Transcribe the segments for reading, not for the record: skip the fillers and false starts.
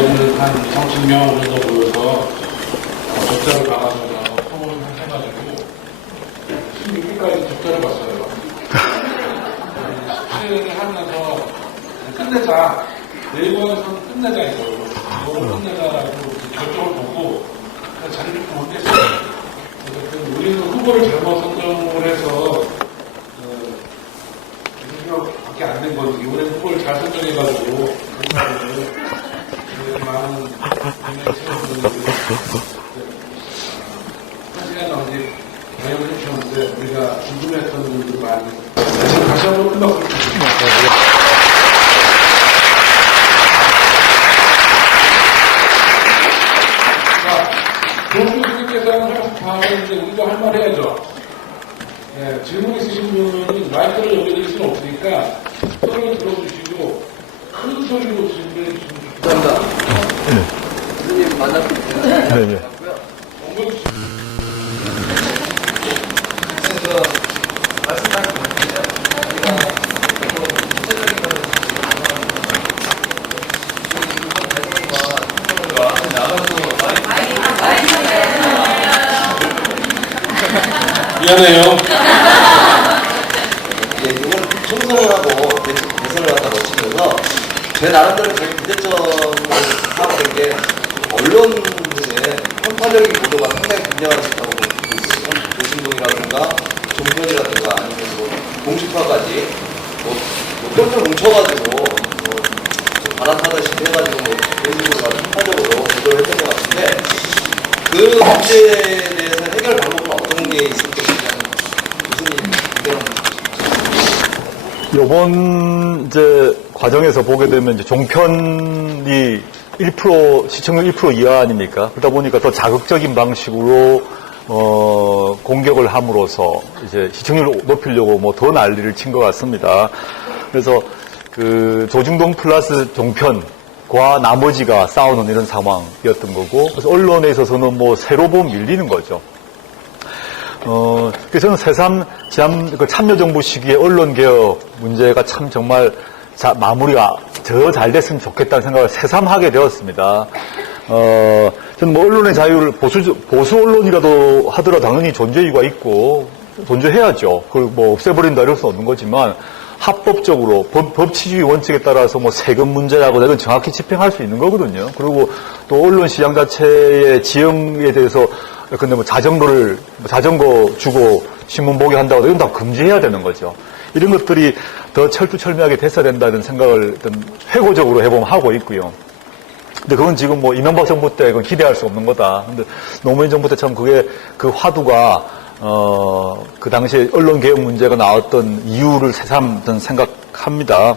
애들 한 30명 정도 모여서 적자를 박아준다고 소문을 해가지고 16일까지 적자를 봤어요. 실행을 하면서 끝내자, 네이버에서는 끝내자 이거. 이거를 끝내자라고 결정을 보고 자리를 못했어요. 그래서 우리는 후보를 잘못 선정을 해서 밖에 안 된 거지. 이번에 후보를 잘 선정해가지고 이렇게 많은 친구들이 한 시간 넘게 대응을 해주셨는데 우리가 궁금했던 분들 많이 다시 한번 끝났습니다. 교수님께서는 다 하는데 우리가 할 말 해야죠. 네, 질문 있으신 분은 마이크를 연결될 수는 없으니까 소리를 들어주시고 큰 소리로 질문해 주시면 좋겠습니다. 감사합니다. 교수님 만났습니다. 네. 그래서 말씀하신 것처럼 우리가 구체적인 것을 미안해요. 예, 이걸 총선을 하고 대선을 갖다 거치면서 제 나름대로 제일 기대점을 하고 된 게 언론의 편파적인 보도가 상당히 분명할 수 있다고 보고 있어요. 도신동이라든가 종편이라든가 아니면 뭐 공식화까지 뭐 뿅뿅 뭉쳐가지고 좀 바람타듯이 해가지고 뭐 그런 식으로 편파적으로 보도를 했던 것 같은데 그 문제에 대해서 해결 방법은 어떤 게 있을 것인지 교수님 의견을 요번 이제 과정에서 보게 되면 이제 종편이 1% 시청률 1% 이하 아닙니까? 그러다 보니까 더 자극적인 방식으로 공격을 함으로써 이제 시청률을 높이려고 뭐 더 난리를 친 것 같습니다. 그래서 그 조중동 플러스 종편과 나머지가 싸우는 이런 상황이었던 거고, 그래서 언론에 있어서는 뭐 새로 보면 밀리는 거죠. 그래서 저는 새삼 지난 그 참여정부 시기에 언론개혁 문제가 참 정말 마무리가 더 잘 됐으면 좋겠다는 생각을 새삼 하게 되었습니다. 저는 뭐 언론의 자유를 보수 언론이라도 하더라도 당연히 존재이유가 있고, 존재해야죠. 그걸 뭐 없애버린다 이럴 수는 없는 거지만, 합법적으로 법치주의 원칙에 따라서 뭐 세금 문제라고 이건 정확히 집행할 수 있는 거거든요. 그리고 또 언론 시장 자체의 지형에 대해서 근데 뭐 자전거 주고 신문 보게 한다고 이건 다 금지해야 되는 거죠. 이런 것들이 더 철두철미하게 됐어야 된다는 생각을 회고적으로 해보면 하고 있고요. 근데 그건 지금 뭐 이명박 정부 때 그건 기대할 수 없는 거다. 근데 노무현 정부 때 참 그게 그 화두가 그 당시에 언론개혁 문제가 나왔던 이유를 새삼 생각합니다.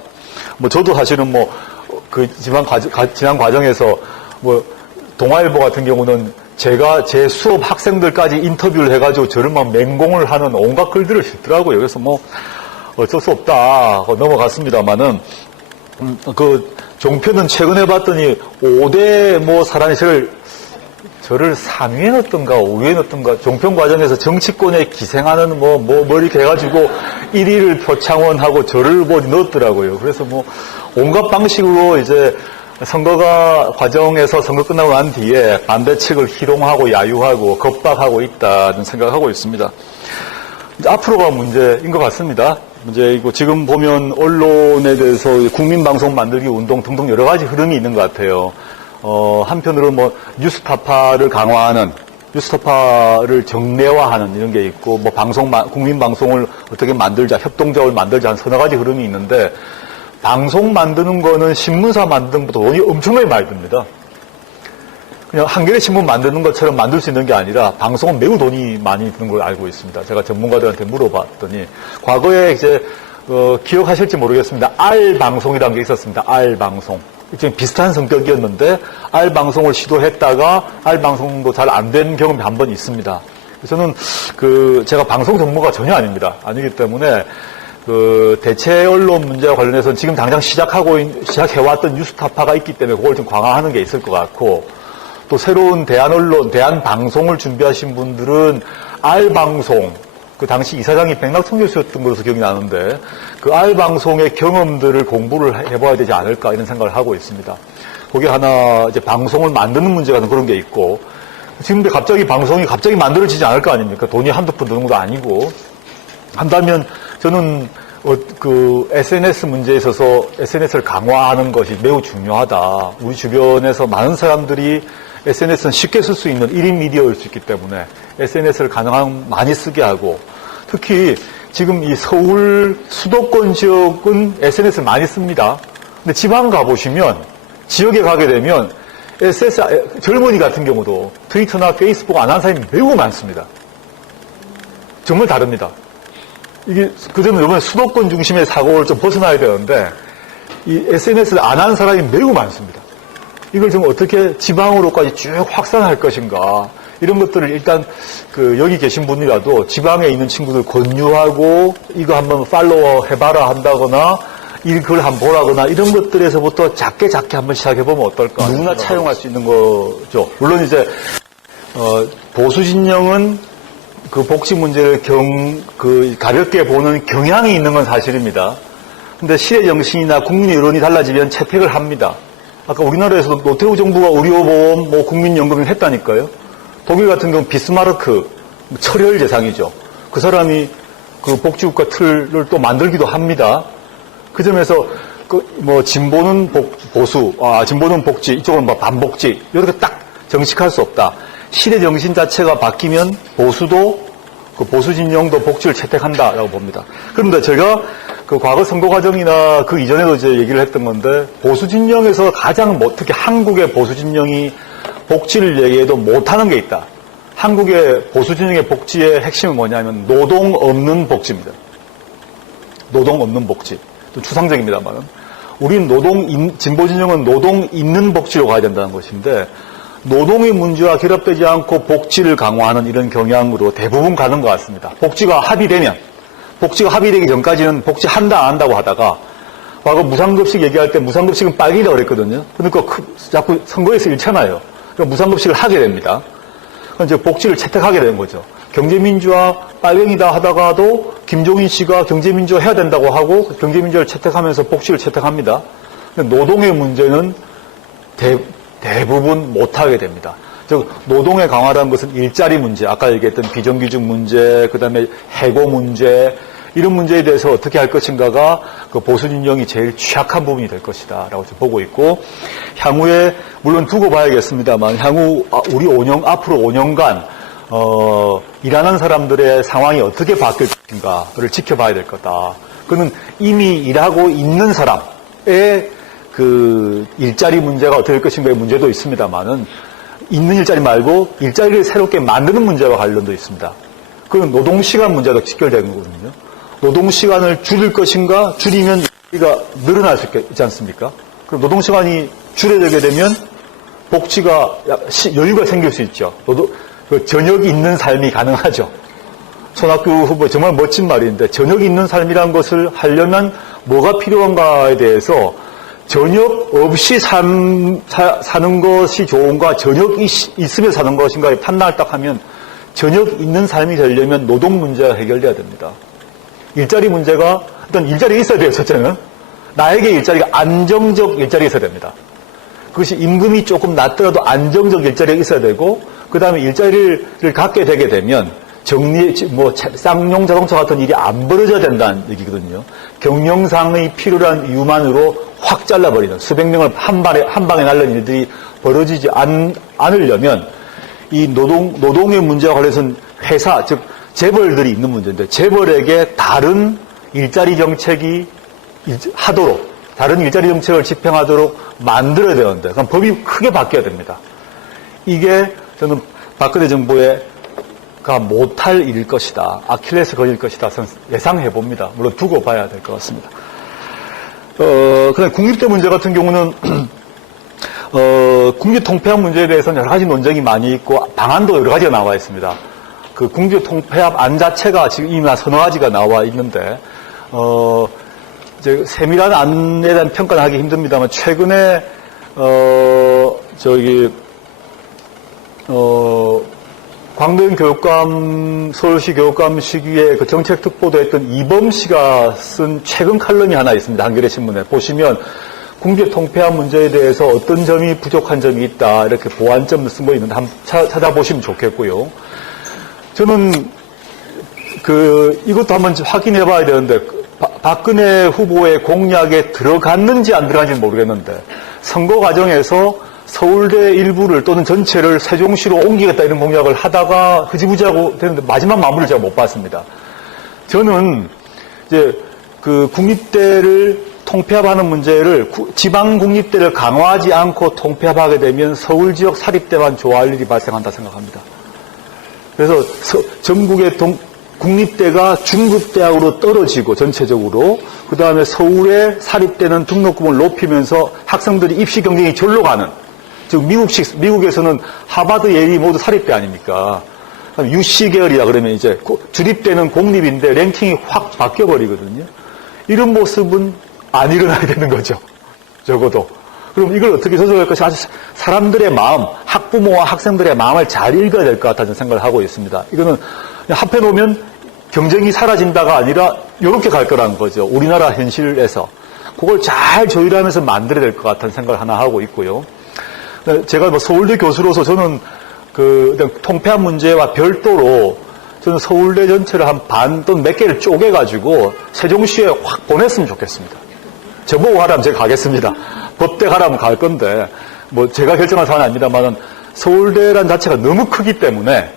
뭐 저도 사실은 뭐 그 지난 과정에서 뭐 동아일보 같은 경우는 제가 제 수업 학생들까지 인터뷰를 해가지고 저를 막 맹공을 하는 온갖 글들을 읽더라고요. 그래서 뭐 어쩔 수 없다 하고 넘어갔습니다만은 그 종편은 최근에 봤더니 5대 뭐 사람이 저를 3위에 넣었던가 5위에 넣었던가 종편 과정에서 정치권에 기생하는 뭐 이렇게 해가지고 1위를 표창원하고 저를 뭐 넣었더라고요. 그래서 뭐 온갖 방식으로 이제 과정에서 선거 끝나고 난 뒤에 반대 측을 희롱하고 야유하고 겁박하고 있다는 생각을 하고 있습니다. 이제 앞으로가 문제인 것 같습니다. 문제이고 지금 보면 언론에 대해서 국민방송 만들기 운동 등등 여러 가지 흐름이 있는 것 같아요. 한편으로 뭐 뉴스타파를 강화하는, 뉴스타파를 정례화하는 이런 게 있고, 뭐 국민방송을 어떻게 만들자, 협동조합을 만들자 하는 서너 가지 흐름이 있는데, 방송 만드는 거는 신문사 만드는 것보다 돈이 엄청나게 많이 듭니다. 그냥 한겨레 신문 만드는 것처럼 만들 수 있는 게 아니라 방송은 매우 돈이 많이 드는 걸 알고 있습니다. 제가 전문가들한테 물어봤더니 과거에 이제 기억하실지 모르겠습니다. R방송이라는 게 있었습니다. R방송. 좀 비슷한 성격이었는데 R방송을 시도했다가 R방송도 잘 안 된 경험이 한 번 있습니다. 저는 제가 방송 전문가가 전혀 아닙니다. 아니기 때문에 대체 언론 문제와 관련해서는 지금 당장 시작해왔던 뉴스타파가 있기 때문에 그걸 좀 강화하는 게 있을 것 같고, 또 새로운 대한방송을 준비하신 분들은 R방송, 그 당시 이사장이 백낙천 교수였던 것으로 기억이 나는데, 그 R방송의 경험들을 공부를 해봐야 되지 않을까 이런 생각을 하고 있습니다. 거기 하나 이제 방송을 만드는 문제가 그런 게 있고, 지금 근데 갑자기 방송이 갑자기 만들어지지 않을 거 아닙니까? 돈이 한두 푼 드는 것도 아니고. 한다면 저는 그 SNS 문제에 있어서 SNS를 강화하는 것이 매우 중요하다. 우리 주변에서 많은 사람들이 SNS는 쉽게 쓸 수 있는 1인 미디어일 수 있기 때문에 SNS를 가능한 많이 쓰게 하고, 특히 지금 이 서울 수도권 지역은 SNS를 많이 씁니다. 근데 지방 가보시면, 지역에 가게 되면 젊은이 같은 경우도 트위터나 페이스북 안 하는 사람이 매우 많습니다. 정말 다릅니다. 이게 그전에 이번에 수도권 중심의 사고를 좀 벗어나야 되는데 이 SNS를 안 하는 사람이 매우 많습니다. 이걸 좀 어떻게 지방으로까지 쭉 확산할 것인가, 이런 것들을 일단 여기 계신 분이라도 지방에 있는 친구들 권유하고 이거 한번 팔로워 해봐라 한다거나 이걸 한번 보라거나 이런 것들에서부터 작게 한번 시작해보면 어떨까. 누구나 차용할 수 있는 거죠. 물론 이제 보수 진영은 그 복지 문제를 가볍게 보는 경향이 있는 건 사실입니다. 근데 시대 정신이나 국민의 여론이 달라지면 채택을 합니다. 아까 우리나라에서도 노태우 정부가 의료보험, 국민연금을 했다니까요. 독일 같은 경우는 비스마르크, 철혈 재상이죠. 그 사람이 그 복지국가 틀을 또 만들기도 합니다. 그 점에서 진보는 보수, 진보는 복지, 이쪽은 반복지, 이렇게 딱 정식할 수 없다. 시대 정신 자체가 바뀌면 보수도 그 보수 진영도 복지를 채택한다라고 봅니다. 그런데 제가 그 과거 선거 과정이나 그 이전에도 이제 얘기를 했던 건데, 보수 진영에서 가장 특히 한국의 보수 진영이 복지를 얘기해도 못하는 게 있다. 한국의 보수 진영의 복지의 핵심은 뭐냐면 노동 없는 복지입니다. 노동 없는 복지. 좀 추상적입니다만, 우리는 진보 진영은 노동 있는 복지로 가야 된다는 것인데, 노동의 문제와 결합되지 않고 복지를 강화하는 이런 경향으로 대부분 가는 것 같습니다. 복지가 합의되기 전까지는 복지 한다 안 한다고 하다가, 과거 무상급식 얘기할 때 무상급식은 빨갱이라고 그랬거든요. 그러니까 자꾸 선거에서 잃잖아요. 그러니까 무상급식을 하게 됩니다. 이제 복지를 채택하게 되는 거죠. 경제민주화 빨갱이다 하다가도 김종인 씨가 경제민주화 해야 된다고 하고 경제민주화를 채택하면서 복지를 채택합니다. 노동의 문제는 대부분 못하게 됩니다. 즉 노동의 강화라는 것은 일자리 문제, 아까 얘기했던 비정규직 문제, 그 다음에 해고 문제, 이런 문제에 대해서 어떻게 할 것인가가 그 보수 진영이 제일 취약한 부분이 될 것이다 라고 보고 있고, 향후에 물론 두고 봐야겠습니다만 향후 우리 앞으로 5년간 일하는 사람들의 상황이 어떻게 바뀔 것인가를 지켜봐야 될 거다. 그는 이미 일하고 있는 사람의 그 일자리 문제가 어떻게 될 것인가의 문제도 있습니다만은, 있는 일자리 말고 일자리를 새롭게 만드는 문제와 관련도 있습니다. 그건 노동시간 문제가 직결되는 거거든요. 노동시간을 줄일 것인가, 줄이면 우리가 늘어날 수 있지 않습니까? 그럼 노동시간이 줄어들게 되면 복지가 여유가 생길 수 있죠. 저녁이 있는 삶이 가능하죠. 손학규 후보 정말 멋진 말인데, 저녁이 있는 삶이라는 것을 하려면 뭐가 필요한가에 대해서 저녁 없이 사는 것이 좋은가, 저녁이 있으며 사는 것인가의 판단을 딱 하면, 저녁 있는 삶이 되려면 노동 문제가 해결돼야 됩니다. 일자리 문제가, 일단 일자리가 있어야 돼요, 첫째는. 나에게 일자리가 안정적 일자리가 있어야 됩니다. 그것이 임금이 조금 낮더라도 안정적 일자리가 있어야 되고, 그 다음에 일자리를 갖게 되게 되면 쌍용 자동차 같은 일이 안 벌어져야 된다는 얘기거든요. 경영상의 필요한 이유만으로 확 잘라버리는, 수백 명을 한 방에 날리는 일들이 벌어지지 않으려면, 이 노동의 문제와 관련해서는 회사, 즉 재벌들이 있는 문제인데, 재벌에게 다른 일자리 정책이 하도록, 다른 일자리 정책을 집행하도록 만들어야 되는데, 그럼 법이 크게 바뀌어야 됩니다. 이게 저는 박근혜 정부가 못할 일일 것이다, 아킬레스 건일 것이다, 저는 예상해 봅니다. 물론 두고 봐야 될 것 같습니다. 그다음 국립대 문제 같은 경우는 국립 통폐합 문제에 대해서는 여러 가지 논쟁이 많이 있고 방안도 여러 가지가 나와 있습니다. 그 국립 통폐합 안 자체가 지금 이미 서너 가지가 나와 있는데, 이제 세밀한 안에 대한 평가는 하기 힘듭니다만, 최근에 광대현 교육감, 서울시 교육감 시기에 그 정책특보도 했던 이범 씨가 쓴 최근 칼럼이 하나 있습니다. 한겨레 신문에 보시면 국립대 통폐합 문제에 대해서 어떤 점이 부족한 점이 있다, 이렇게 보완점을 쓴 거 있는데 한번 찾아보시면 좋겠고요. 저는 이것도 한번 확인해 봐야 되는데, 박근혜 후보의 공약에 들어갔는지 안 들어갔는지 모르겠는데, 선거 과정에서 서울대 일부를 또는 전체를 세종시로 옮기겠다 이런 공약을 하다가 흐지부지하고 되는데 마지막 마무리를 제가 못 봤습니다. 저는 이제 국립대를 통폐합하는 문제를 지방 국립대를 강화하지 않고 통폐합하게 되면 서울 지역 사립대만 좋아할 일이 발생한다 생각합니다. 그래서 전국의 국립대가 중급대학으로 떨어지고 전체적으로 그 다음에 서울의 사립대는 등록금을 높이면서 학생들이 입시 경쟁이 절로 가는, 즉 미국에서는 하버드, 예일이 모두 사립대 아닙니까? UC 계열이라 그러면 이제 주립대는 공립인데 랭킹이 확 바뀌어 버리거든요. 이런 모습은 안 일어나야 되는 거죠. 적어도. 그럼 이걸 어떻게 조절할 것이 아주 사람들의 마음, 학부모와 학생들의 마음을 잘 읽어야 될 것 같다는 생각을 하고 있습니다. 이거는 합해놓으면 경쟁이 사라진다가 아니라 이렇게 갈 거라는 거죠. 우리나라 현실에서. 그걸 잘 조율하면서 만들어야 될 것 같다는 생각을 하나 하고 있고요. 제가 서울대 교수로서 저는 통폐합 문제와 별도로 저는 서울대 전체를 한 반 또는 몇 개를 쪼개가지고 세종시에 확 보냈으면 좋겠습니다. 저보고 가라면 제가 가겠습니다. 법대 가라면 갈 건데, 제가 결정한 사안은 아닙니다만은 서울대란 자체가 너무 크기 때문에,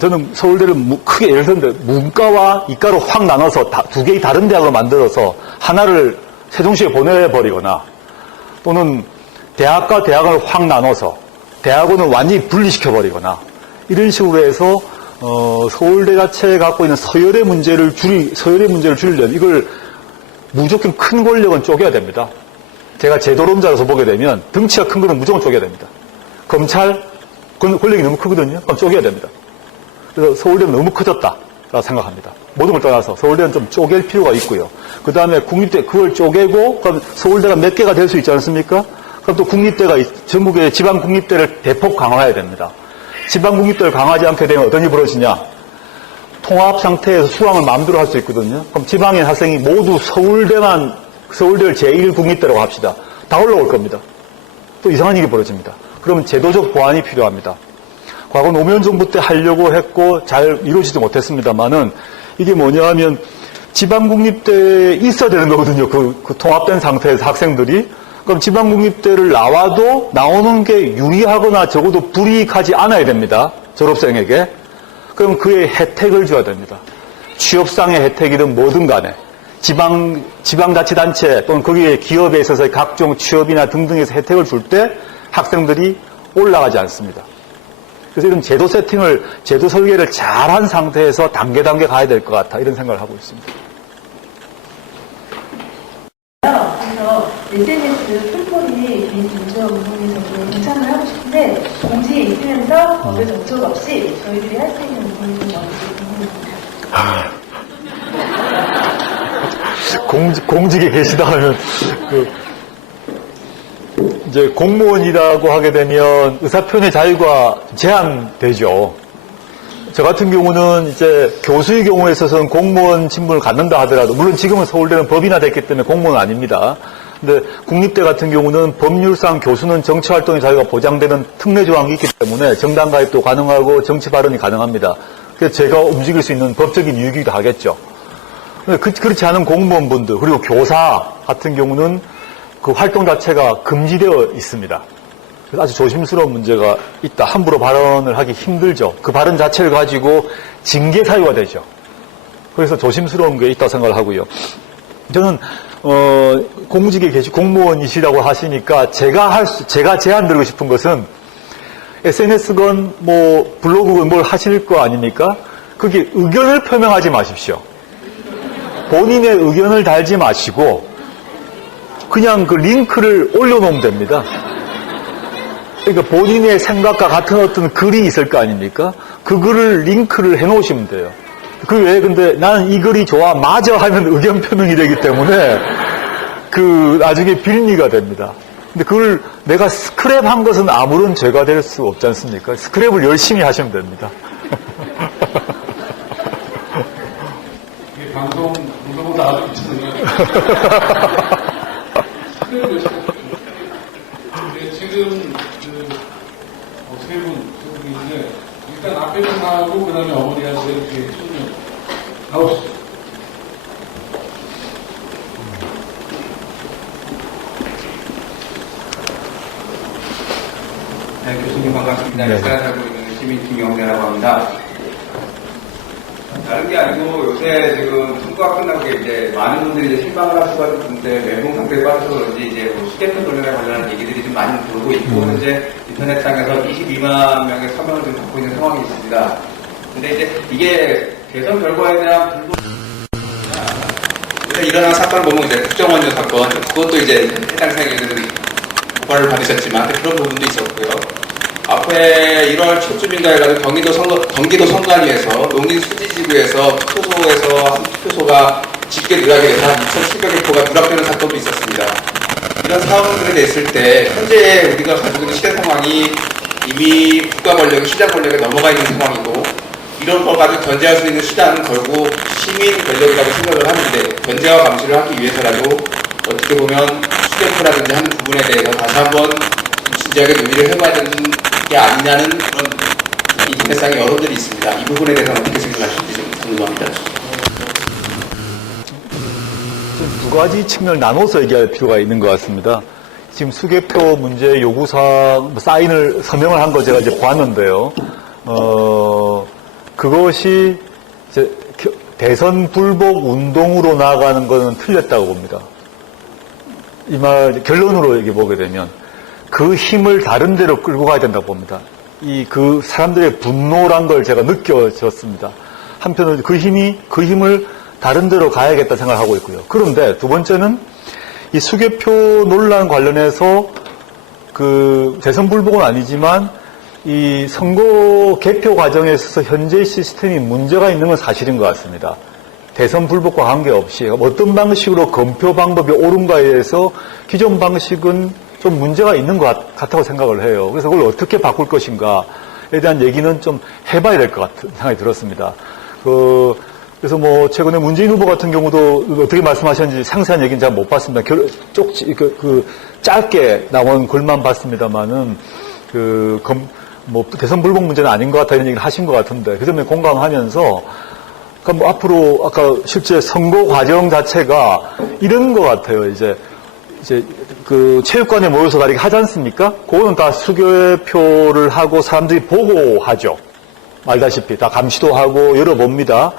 저는 서울대를 크게 예를 들면 문과와 이과로 확 나눠서 두 개의 다른 대학으로 만들어서 하나를 세종시에 보내버리거나 또는 대학과 대학을 확 나눠서 대학원을 완전히 분리시켜버리거나 이런 식으로 해서 서울대 자체가 갖고 있는 서열의 문제를 줄이려면 이걸 무조건 큰 권력은 쪼개야 됩니다. 제가 제도론자로서 보게 되면 덩치가 큰 거는 무조건 쪼개야 됩니다. 검찰 권력이 너무 크거든요. 그럼 쪼개야 됩니다. 그래서 서울대는 너무 커졌다라고 생각합니다. 모든 걸 떠나서 서울대는 좀 쪼갤 필요가 있고요. 그 다음에 국립대 그걸 쪼개고 그럼 서울대가 몇 개가 될 수 있지 않습니까? 그럼 또 국립대가 전국의 지방 국립대를 대폭 강화해야 됩니다. 지방 국립대를 강화하지 않게 되면 어떤 일이 벌어지냐? 통합 상태에서 수강을 마음대로 할 수 있거든요. 그럼 지방의 학생이 모두 서울대를 제1국립대라고 합시다. 다 올라올 겁니다. 또 이상한 일이 벌어집니다. 그러면 제도적 보완이 필요합니다. 과거 노무현 정부 때 하려고 했고 잘 이루어지지 못했습니다만은 이게 뭐냐 하면 지방국립대에 있어야 되는 거거든요. 그 통합된 상태에서 학생들이. 그럼 지방국립대를 나오는 게 유리하거나 적어도 불이익하지 않아야 됩니다. 졸업생에게. 그럼 그의 혜택을 줘야 됩니다. 취업상의 혜택이든 뭐든 간에. 지방자치단체 또는 거기에 기업에 있어서의 각종 취업이나 등등에서 혜택을 줄 때 학생들이 올라가지 않습니다. 그래서 이런 제도 세팅을, 제도 설계를 잘한 상태에서 단계 가야 될 것 같아. 이런 생각을 하고 있습니다. 그래서 SNS 풀폴이 개인 정치와 운동에서 동참을 하고 싶은데 공지에 있으면서 그 정책 없이 저희들이 할 수 있는 운동이 좀 뭔지 궁금합니다. 공직에 계시다 하면 이제 공무원이라고 하게 되면 의사표현의 자유가 제한되죠. 저 같은 경우는 이제 교수의 경우에 있어서는 공무원 신분을 갖는다 하더라도, 물론 지금은 서울대는 법인화됐기 때문에 공무원은 아닙니다. 근데 국립대 같은 경우는 법률상 교수는 정치활동의 자유가 보장되는 특례 조항이 있기 때문에 정당 가입도 가능하고 정치 발언이 가능합니다. 그래서 제가 움직일 수 있는 법적인 유익이기도 하겠죠. 그렇지 않은 공무원분들, 그리고 교사 같은 경우는 그 활동 자체가 금지되어 있습니다. 그래서 아주 조심스러운 문제가 있다. 함부로 발언을 하기 힘들죠. 그 발언 자체를 가지고 징계 사유가 되죠. 그래서 조심스러운 게 있다고 생각을 하고요. 저는 공직에 공무원이시라고 하시니까 제가 제안 드리고 싶은 것은 SNS건 블로그건 뭘 하실 거 아닙니까? 그게 의견을 표명하지 마십시오. 본인의 의견을 달지 마시고 그냥 그 링크를 올려놓으면 됩니다. 그러니까 본인의 생각과 같은 어떤 글이 있을 거 아닙니까? 그 글을 링크를 해놓으시면 돼요. 그 외에 근데 나는 이 글이 좋아, 맞아 하면 의견 표명이 되기 때문에 나중에 빌미가 됩니다. 근데 그걸 내가 스크랩한 것은 아무런 죄가 될 수 없지 않습니까? 스크랩을 열심히 하시면 됩니다. 방송보다 아주 미치는 특별히 외쳐주십시오. 네, 지금 세 분인데 일단 앞에 좀 나가고 그 다음에 어머니한테 이렇게 손님 나오시죠. 네, 교수님 반갑습니다. 네. 역사를 살고 있는 시민 김영대라고 합니다. 다른 게 아니고 요새 지금 선거가 끝나고 이제 많은 분들이 이제 실망을 할 수가 있는데 멘붕 상태에 빠져서 그런지 이제 뭐 휴대폰 돌림에 관련한 얘기들이 좀 많이 돌고 있고 현재 인터넷상에서 22만 명의 서명을 좀 받고 있는 상황이 있습니다. 근데 이제 이게 대선 결과에 대한 불복 요새 일어난 사건을 보면 이제 국정원조 사건 그것도 이제 해당 사항에는 고발을 받으셨지만 그런 부분도 있었고요. 앞에 1월 초쯤인가 해가지고 경기도 성관위에서 농림 수지지구에서 투표소에서 한 투표소가 집계 누락이 돼서 한 2,700여 표가 누락되는 사건도 있었습니다. 이런 상황들에 됐을 때 현재 우리가 가지고 있는 시대 상황이 이미 국가 권력이 시장 권력에 넘어가 있는 상황이고 이런 걸 가지고 견제할 수 있는 수단은 결국 시민 권력이라고 생각을 하는데 견제와 감시를 하기 위해서라도 어떻게 보면 휴대폰이라든지 하는 부분에 대해서 다시 한번 진지하게 논의를 해봐야 되는 게 아니냐는 그런 인터넷상의 여론들이 있습니다. 이 부분에 대해서는 어떻게 생각하실지 좀 궁금합니다. 좀 두 가지 측면을 나눠서 얘기할 필요가 있는 것 같습니다. 지금 수개표 문제 요구사항 사인을 서명을 한 거 제가 이제 보았는데요. 그것이 이제 대선 불복 운동으로 나아가는 것은 틀렸다고 봅니다. 이 말 결론으로 얘기해 보게 되면 그 힘을 다른 데로 끌고 가야 된다고 봅니다. 그 사람들의 분노란 걸 제가 느껴졌습니다. 한편으로 그 힘을 다른 데로 가야겠다 생각하고 있고요. 그런데 두 번째는 이 수개표 논란 관련해서 그 대선 불복은 아니지만 이 선거 개표 과정에 있어서 현재 시스템이 문제가 있는 건 사실인 것 같습니다. 대선 불복과 관계없이 어떤 방식으로 검표 방법이 옳은가에 대해서 기존 방식은 좀 문제가 있는 것 같다고 생각을 해요. 그래서 그걸 어떻게 바꿀 것인가에 대한 얘기는 좀 해봐야 될 것 같은 생각이 들었습니다. 그래서 뭐 최근에 문재인 후보 같은 경우도 어떻게 말씀하셨는지 상세한 얘기는 잘 못 봤습니다. 짧게 나온 글만 봤습니다만은 뭐 대선 불복 문제는 아닌 것 같다 이런 얘기를 하신 것 같은데 그 점에 공감하면서 그러니까 뭐 앞으로 아까 실제 선거 과정 자체가 이런 것 같아요. 이제 그 체육관에 모여서 다 이렇게 하지 않습니까? 그거는 다 수개표를 하고 사람들이 보고 하죠. 말다시피 다 감시도 하고 열어봅니다.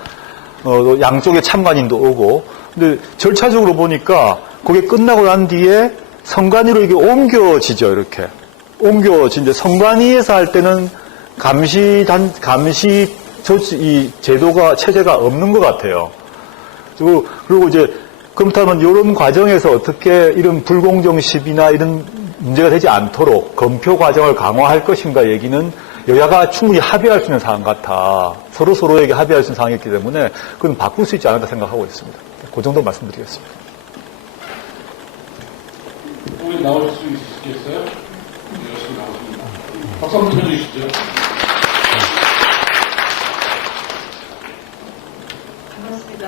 양쪽에 참관인도 오고. 근데 절차적으로 보니까 그게 끝나고 난 뒤에 선관위로 이게 옮겨지죠. 이렇게 옮겨진데 선관위에서 할 때는 감시 조치 이 체제가 없는 것 같아요. 그리고 이제 그렇다면 이런 과정에서 어떻게 이런 불공정 시비나 이런 문제가 되지 않도록 검표 과정을 강화할 것인가 얘기는 여야가 충분히 합의할 수 있는 사안 같아. 서로에게 합의할 수 있는 사항이기 때문에 그건 바꿀 수 있지 않을까 생각하고 있습니다. 그 정도 말씀드리겠습니다. 오늘 나올 수 있겠어요? 열심히 나오십니다. 박수 한번 쳐주시죠. 반갑습니다.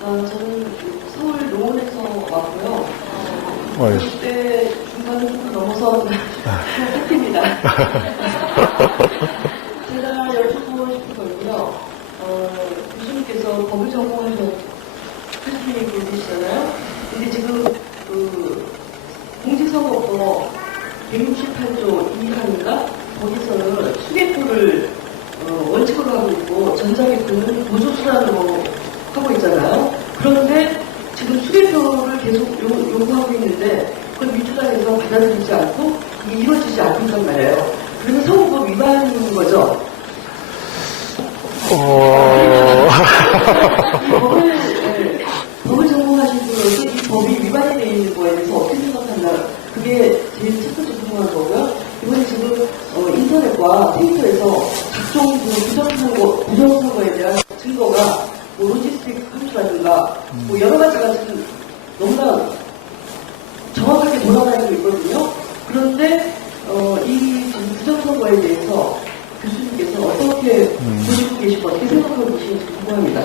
저는 서울 노원에서 왔고요. 예. 그때 중간을 조금 넘어서 해피입니다. 제가 여쭙고 싶은 거는요. 교수님께서 법을 전공하셔서 교수님이 계시잖아요. 근데 지금 공직선거법 168조 2항인가 거기서는 수개표를 원칙으로 하고 있고 전자개표는 보조수단으로 하고 있잖아요. 그런데 지금 수개표를 계속 요구하고 있는데 그걸 민주당에서 받아들이지 않고 이게 이루어지지 않고 있단 말이에요. 그러면 선거법 위반인 거죠. 법을 전공하신 분으로서 이 법이 위반이 되어 있는 거에 대해서 어떻게 생각하나 그게 제일 첫 번째 궁금한 거고요. 이번에 지금 인터넷과 트위터에서 각종 부정선거에 대한 증거가 뭐 로지스틱 함수라든가 뭐 여러 가지가 지금 너무나 정확하게 돌아다니고 있거든요. 그런데 이 부정선거에 대해서 교수님께서 어떻게 보시고 계시고 어떻게 생각하고 계시는지 궁금합니다.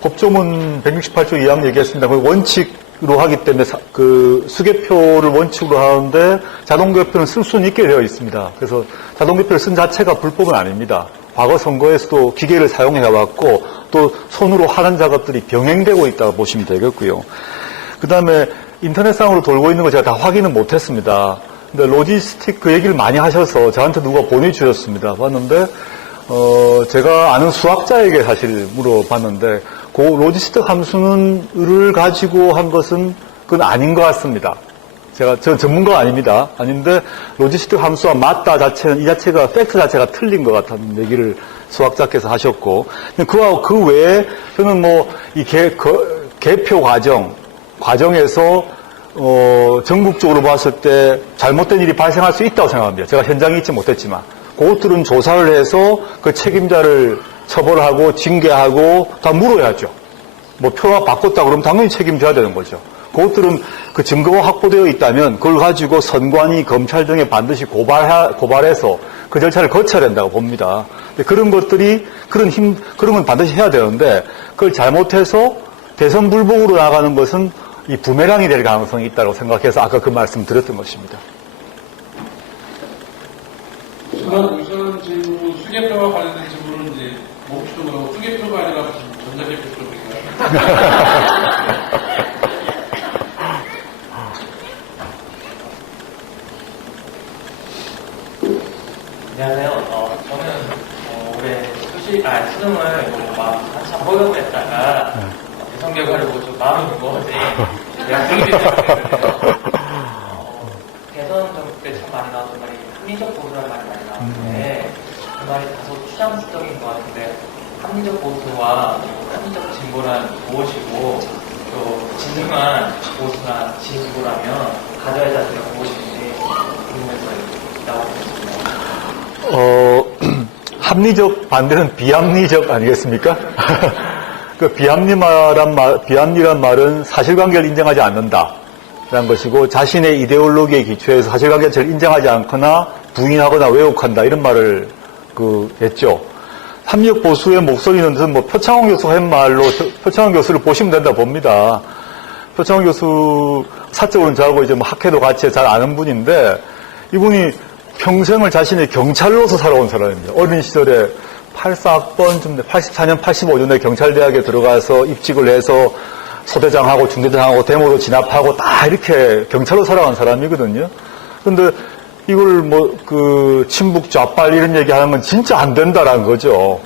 법조문 168조 2항 얘기했습니다. 그 원칙 하기 때문에 그 수개표를 원칙으로 하는데 자동개표는 쓸 수는 있게 되어 있습니다. 그래서 자동개표를 쓴 자체가 불법은 아닙니다. 과거 선거에서도 기계를 사용해왔고 또 손으로 하는 작업들이 병행되고 있다고 보시면 되겠고요. 그 다음에 인터넷상으로 돌고 있는 거 제가 다 확인은 못했습니다. 근데 로지스틱 그 얘기를 많이 하셔서 저한테 누가 보내주셨습니다. 봤는데 제가 아는 수학자에게 사실 물어봤는데 그 로지스틱 함수를 가지고 한 것은 그건 아닌 것 같습니다. 저 전문가가 아닙니다. 아닌데 로지스틱 함수와 맞다 자체는 이 자체가 팩트 자체가 틀린 것 같다는 얘기를 수학자께서 하셨고 그 외에 저는 뭐 이 개표 과정에서 전국적으로 봤을 때 잘못된 일이 발생할 수 있다고 생각합니다. 제가 현장에 있지 못했지만 그것들은 조사를 해서 그 책임자를 처벌하고 징계하고 다 물어야죠. 뭐 표가 바꿨다 그러면 당연히 책임져야 되는 거죠. 그것들은 그 증거가 확보되어 있다면 그걸 가지고 선관위, 검찰 등에 반드시 고발해서 그 절차를 거쳐야 된다고 봅니다. 그런 것들이 그런 건 반드시 해야 되는데 그걸 잘못해서 대선 불복으로 나가는 것은 이 부메랑이 될 가능성이 있다고 생각해서 아까 그 말씀 드렸던 것입니다. 우선 질문, 수개표와 관련된 질문은 이제 멈추는 거고, 수개표가 아니라 전자개표 쪽인가요? 안녕하세요. 저는 올해 수능을 한참 보려고 했다가 대선 결과를 보고 좀 마음이 무거워지 대학생이 됐거든요. 대선 정부 때 참 많이 나왔던 말이 합리적 보수라는 말이 많이 나왔는데 그 말이 다소 추상적인 것 같은데 합리적 보수와 합리적 진보란 무엇이고 또 진정한 보수나 진보라면 가져야 할 자세가 무엇인지 궁금해서 나왔습니다. 합리적 반대는 비합리적 아니겠습니까? 그 비합리란 말은 사실관계를 인정하지 않는다라는 것이고 자신의 이데올로기에 기초해서 사실관계 자체를 인정하지 않거나 부인하거나 왜곡한다 이런 말을 했죠. 합리적 보수의 목소리는 저는 뭐 표창원 교수가 한 말로 표창원 교수를 보시면 된다 봅니다. 표창원 교수 사적으로는 저하고 이제 뭐 학회도 같이 잘 아는 분인데 이분이 평생을 자신의 경찰로서 살아온 사람입니다. 어린 시절에 84학번, 84년, 85년에 경찰대학에 들어가서 입직을 해서 소대장하고 중대장하고 대모로 진압하고 다 이렇게 경찰로 살아온 사람이거든요. 근데 이걸 친북 좌빨 이런 얘기 하는 건 진짜 안 된다라는 거죠.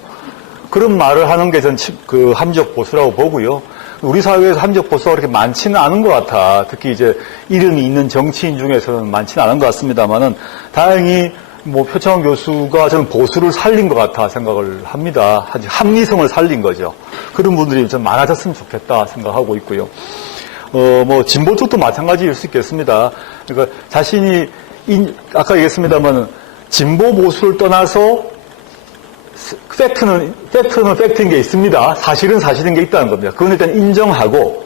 그런 말을 하는 게 전 합리적 보수라고 보고요. 우리 사회에서 합리적 보수가 그렇게 많지는 않은 것 같아. 특히 이제 이름이 있는 정치인 중에서는 많지는 않은 것 같습니다만은 다행히 표창원 교수가 저는 보수를 살린 것 같아 생각을 합니다. 합리성을 살린 거죠. 그런 분들이 좀 많아졌으면 좋겠다 생각하고 있고요. 진보 쪽도 마찬가지일 수 있겠습니다. 그러니까 자신이 아까 얘기했습니다만 진보 보수를 떠나서 팩트는 팩트인 게 있습니다. 사실은 사실인 게 있다는 겁니다. 그건 일단 인정하고,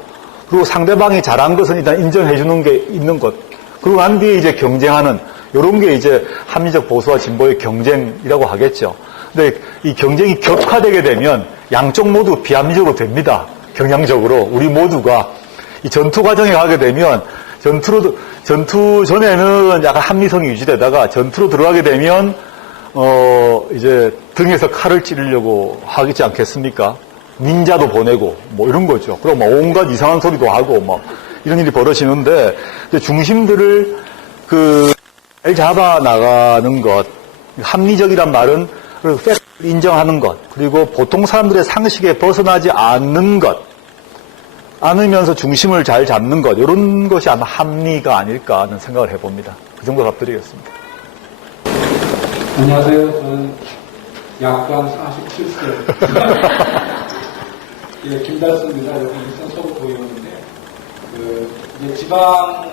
그리고 상대방이 잘한 것은 일단 인정해 주는 게 있는 것. 그리고 난 뒤에 이제 경쟁하는, 요런 게 이제 합리적 보수와 진보의 경쟁이라고 하겠죠. 근데 이 경쟁이 격화되게 되면 양쪽 모두 비합리적으로 됩니다. 경향적으로. 우리 모두가. 이 전투 과정에 가게 되면 전투 전에는 약간 합리성이 유지되다가 전투로 들어가게 되면 이제 등에서 칼을 찌르려고 하겠지 않겠습니까? 닌자도 보내고, 이런 거죠. 그럼 온갖 이상한 소리도 하고, 이런 일이 벌어지는데, 중심들을 잘 잡아 나가는 것, 합리적이란 말은, 팩트를 인정하는 것, 그리고 보통 사람들의 상식에 벗어나지 않으면서 중심을 잘 잡는 것, 이런 것이 아마 합리가 아닐까 하는 생각을 해봅니다. 그 정도 답드리겠습니다. 안녕하세요. 저는 약간 47세. 예, 김달수입니다. 여기 일산 서구 도의원인데, 이제 지방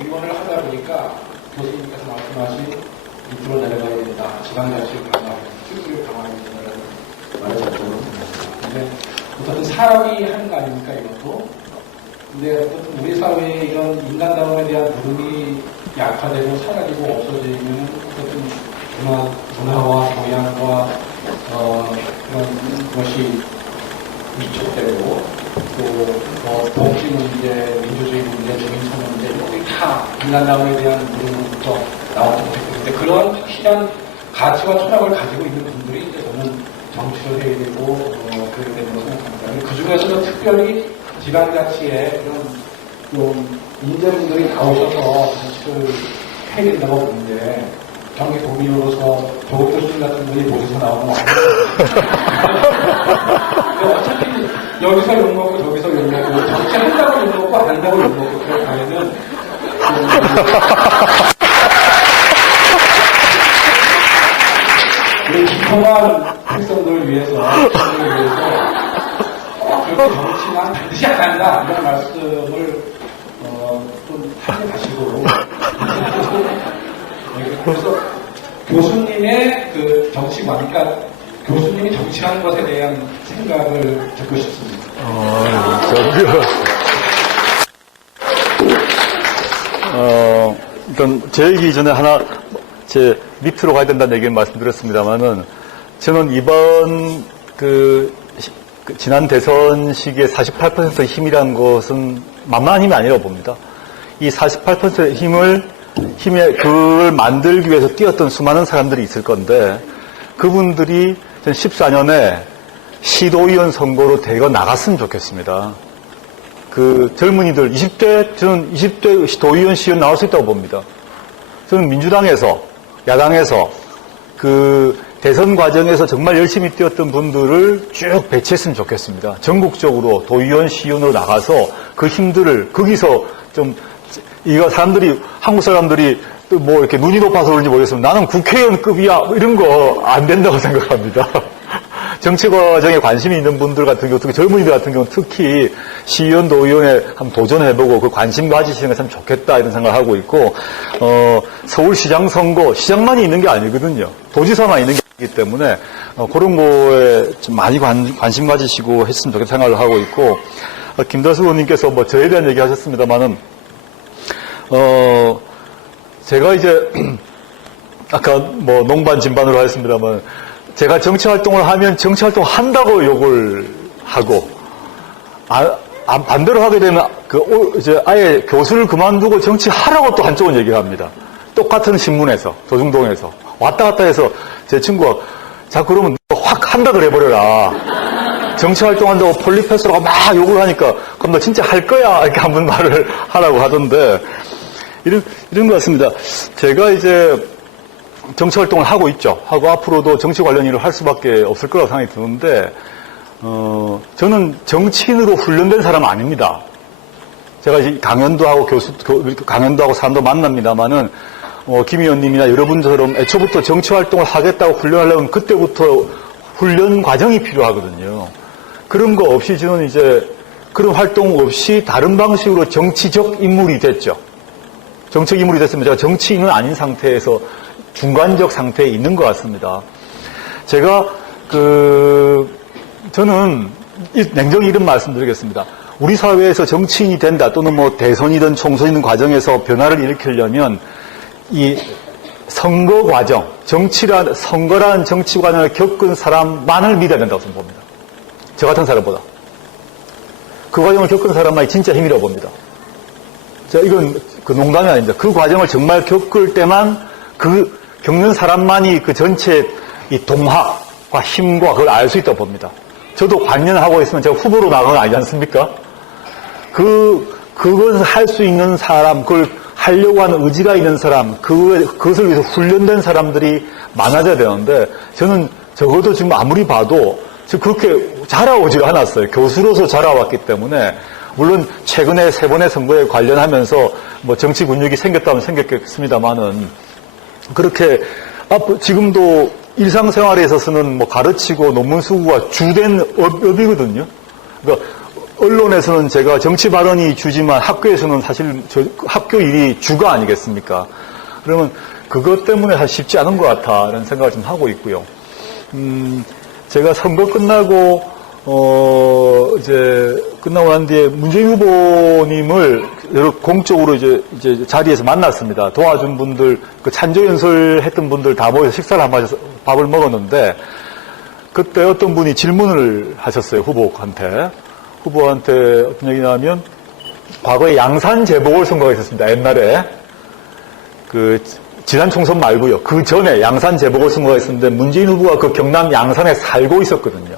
의원을 하다 보니까 교수님께서 말씀하신 밑으로 내려가야 된다. 지방자치를 강화해야 된다. 실수를 강화해야 된다는 말을 잘 들었습니다. 근데 어쨌든 사람이 하는 거 아닙니까, 이것도? 근데 어쨌든 우리 사회에 이런 인간다움에 대한 부름이 약화되고 사라지고 없어지면 어쨌든 문화와 교양과 그런 것이 위축되고 또 복지 문제, 민주주의 차, 인간다움에 대한 물음부터 나왔으면 좋겠는데 그런 확실한 가치와 철학을 가지고 있는 분들이 이제 저는 정치를 해야 되고 그래야 된다고 생각합니다. 그 중에서도 특별히 지방자치에 그런 좀 인재분들이 나오셔서 정치를 해야 된다고 보는데 경기 도민으로서 조국 교수님 같은 분이 어디서 나오는 거 아니에요? 어차피 여기서 욕먹고 저기서 욕먹고 정치한다고 욕먹고 안 한다고 욕먹고 그럴 바에는 우리 기통한 백성들을 위해서 그렇게 정치만 반드시 안 한다 이런 말씀을 좀 하지 마시고 그래서 교수님의 그 정치관, 그러니까 교수님이 정치하는 것에 대한 생각을 듣고 싶습니다. 일단 제 얘기 전에 하나 제 밑으로 가야 된다는 얘기를 말씀드렸습니다만은 저는 이번 지난 대선 시기에 48%의 힘이라는 것은 만만한 힘이 아니라고 봅니다. 이 48%의 그걸 만들기 위해서 뛰었던 수많은 사람들이 있을 건데 그분들이 14년에 시도의원 선거로 대거 나갔으면 좋겠습니다. 그 젊은이들 저는 20대 시도의원 시의원 나올 수 있다고 봅니다. 저는 민주당에서 야당에서 그 대선 과정에서 정말 열심히 뛰었던 분들을 쭉 배치했으면 좋겠습니다. 전국적으로 도의원 시의원으로 나가서 그 힘들을 거기서 좀 이거 한국 사람들이 또 뭐 이렇게 눈이 높아서 그런지 모르겠지만 나는 국회의원급이야 이런 거 안 된다고 생각합니다. 정치 과정에 관심이 있는 분들 같은 경우, 특히 젊은이들 같은 경우는 특히 시의원, 도의원에 한번 도전해보고 그 관심 가지시는 게 참 좋겠다 이런 생각을 하고 있고, 서울시장 선거, 시장만이 있는 게 아니거든요. 도지사만 있는 게 아니기 때문에 그런 거에 좀 많이 관심 가지시고 했으면 좋겠다 생각을 하고 있고, 김다수 의원님께서 뭐 저에 대한 얘기 하셨습니다만은, 제가 이제 아까 뭐 농반 진반으로 하였습니다만 제가 정치활동을 하면 정치활동 한다고 욕을 하고 반대로 하게 되면 이제 아예 교수를 그만두고 정치하라고 또 한쪽은 얘기를 합니다. 똑같은 신문에서 조중동에서 왔다 갔다 해서 제 친구가 자 그러면 확 한다 그래버려라. 정치활동한다고 폴리페스로가 막 욕을 하니까 그럼 너 진짜 할 거야 이렇게 한번 말을 하라고 하던데 이런 것 같습니다. 제가 이제 정치활동을 하고 있죠. 하고 앞으로도 정치 관련 일을 할 수밖에 없을 거라고 생각이 드는데 저는 정치인으로 훈련된 사람은 아닙니다. 제가 이제 강연도 하고 사람도 만납니다만은 김 의원님이나 여러분처럼 애초부터 정치활동을 하겠다고 훈련하려면 그때부터 훈련 과정이 필요하거든요. 그런 거 없이 저는 이제 그런 활동 없이 다른 방식으로 정치적 인물이 됐죠. 정책 인물이 됐으면 제가 정치인은 아닌 상태에서 중간적 상태에 있는 것 같습니다. 제가 저는 냉정히 이런 말씀드리겠습니다. 우리 사회에서 정치인이 된다 또는 뭐 대선이든 총선이든 과정에서 변화를 일으키려면 이 선거 과정, 선거라는 정치 과정을 겪은 사람만을 믿어야 된다고 생각합니다. 저 같은 사람보다. 그 과정을 겪은 사람만이 진짜 힘이라고 봅니다. 이건 농담이 아닙니다. 그 과정을 정말 겪을 때만 겪는 사람만이 그 전체 이 동학과 힘과 그걸 알 수 있다고 봅니다. 저도 관련하고 있으면 제가 후보로 나간 건 아니지 않습니까? 그것을 할 수 있는 사람, 그걸 하려고 하는 의지가 있는 사람, 그것을 위해서 훈련된 사람들이 많아져야 되는데, 저는 적어도 지금 아무리 봐도 그렇게 자라오지 않았어요. 교수로서 자라왔기 때문에, 물론 최근에 3번의 선거에 관련하면서 뭐 정치 근육이 생겼다면 생겼겠습니다만은 그렇게 지금도 일상생활에 있어서는 뭐 가르치고 논문 수고가 주된 업이거든요. 그러니까 언론에서는 제가 정치 발언이 주지만 학교에서는 사실 학교 일이 주가 아니겠습니까? 그러면 그것 때문에 사실 쉽지 않은 것 같다라는 생각을 좀 하고 있고요. 제가 선거 끝나고 이제 끝나고 난 뒤에 문재인 후보님을 여러 공적으로 이제 자리에서 만났습니다. 도와준 분들, 찬조 연설했던 분들 다 모여서 식사를 한번 하셔서 밥을 먹었는데, 그때 어떤 분이 질문을 하셨어요, 후보한테 어떤 얘기냐면, 과거에 양산 재보궐선거가 있었습니다. 옛날에. 지난 총선 말고요. 그 전에 양산 재보궐선거가 있었는데 문재인 후보가 그 경남 양산에 살고 있었거든요.